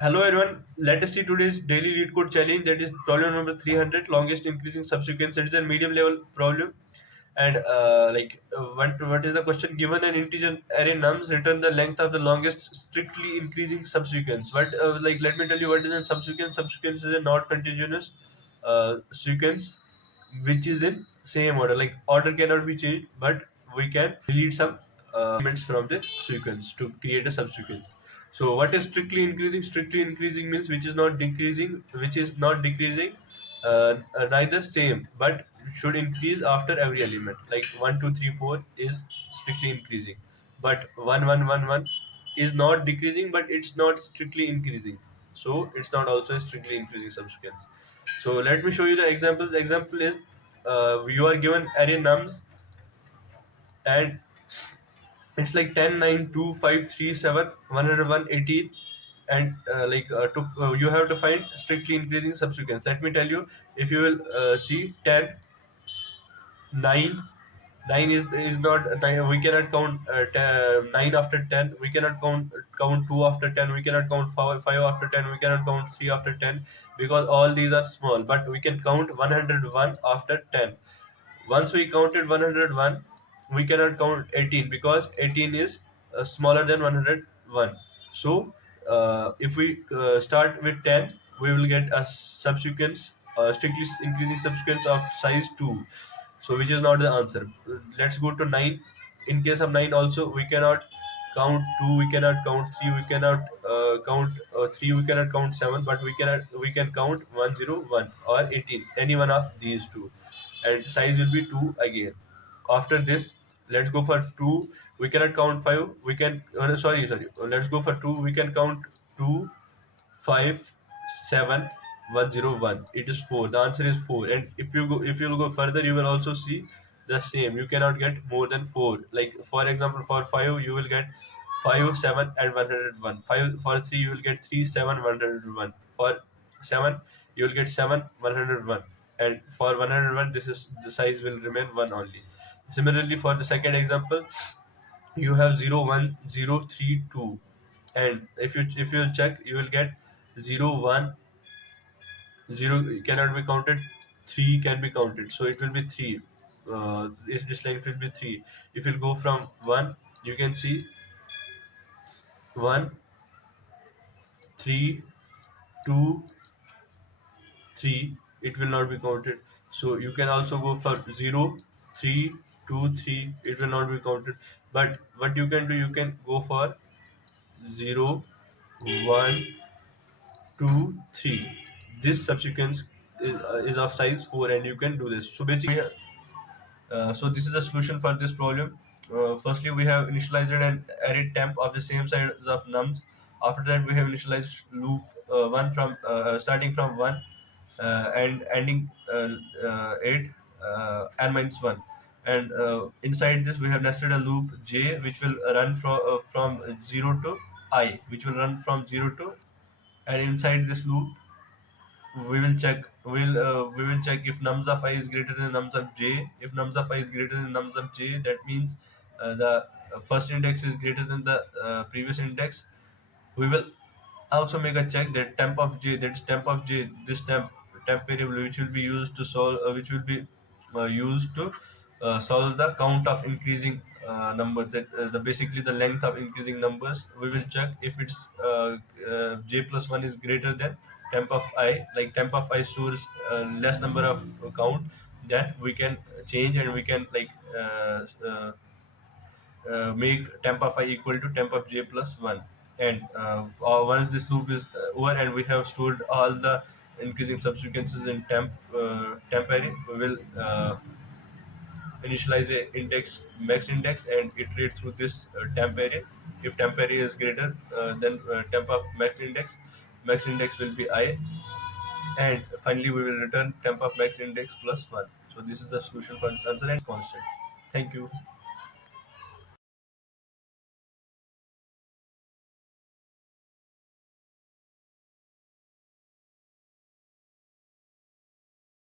Hello everyone, let us see today's daily lead code challenge, that is problem number 300, longest increasing subsequence. It is a medium level problem. And what is the question? Given an integer array nums, return the length of the longest strictly increasing subsequence. Let me tell you what is a subsequence. Subsequence is a not continuous sequence which is in same order. Like order cannot be changed, but we can delete some elements from the sequence to create a subsequence. So what is strictly increasing? Strictly increasing means which is not decreasing, which is not decreasing, neither same, but should increase after every element. Like 1, 2, 3, 4 is strictly increasing, but 1, 1, 1, 1 is not decreasing, but it's not strictly increasing. So it's not also a strictly increasing subsequence. So let me show you the examples. Example is you are given array nums and it's like 10, 9, 2, 5, 3, 7, 101, 18, and you have to find strictly increasing subsequence. Let me tell you, if you will see 10, 9, 9 is not we cannot count 9 after 10, we cannot count 2 after 10, we cannot count 5 after 10, we cannot count 3 after 10, because all these are small, but we can count 101 after 10. Once we counted 101, we cannot count 18 because 18 is smaller than 101. So, if we start with 10, we will get a subsequence, strictly increasing subsequence of size 2. So, which is not the answer. Let's go to 9. In case of 9, also, we cannot count 2, we cannot count 3, we cannot count 3, we cannot count 7, but we can count 101 or 18, any one of these two, and size will be 2 again. After this, let's go for 2, we cannot count 5, we can sorry, let's go for 2, we can count 2, 5, 7, 101. It is 4. The answer is 4. And if you'll go further, you will also see the same. You cannot get more than 4. Like for example, for 5 you will get 5, 7, and 101. 5 for 3 you will get 3, 7, 101. For 7 you will get 7, 101. And for 101, this is the size will remain 1 only. Similarly, for the second example, you have 0, 1, 0, 3, 2, and if you check, you will get 0, 1, 0 cannot be counted, 3 can be counted, so it will be 3. This length will be 3. If you go from 1, you can see 1, 3, 2, 3, it will not be counted. So you can also go for 0, 3, 2, 3, it will not be counted. But what you can do, you can go for 0, 1, 2, 3. This subsequence is of size 4, and you can do this. So basically, so this is the solution for this problem. Firstly, we have initialized an array temp of the same size of nums. After that, we have initialized loop one from starting from 1 and ending 8 n minus 1. And inside this, we have nested a loop j, which will run from 0 to I, which will run from 0 to, and inside this loop we will check if nums of I is greater than nums of j. If nums of I is greater than nums of j, that means the first index is greater than the previous index. We will also make a check that temp of j, that is temp of j, this temp variable, which will be used to solve which will be used to solve the count of increasing numbers, that the basically the length of increasing numbers. We will check if it's j plus 1 is greater than temp of I, like temp of I stores less number of count, that we can change, and we can make temp of I equal to temp of j plus 1. And once this loop is over and we have stored all the increasing subsequences in temp array, we will initialize a index max index and iterate through this temp array. If temp array is greater than temp of max index will be I, and finally we will return temp of max index plus 1. So this is the solution for this answer and constant. Thank you.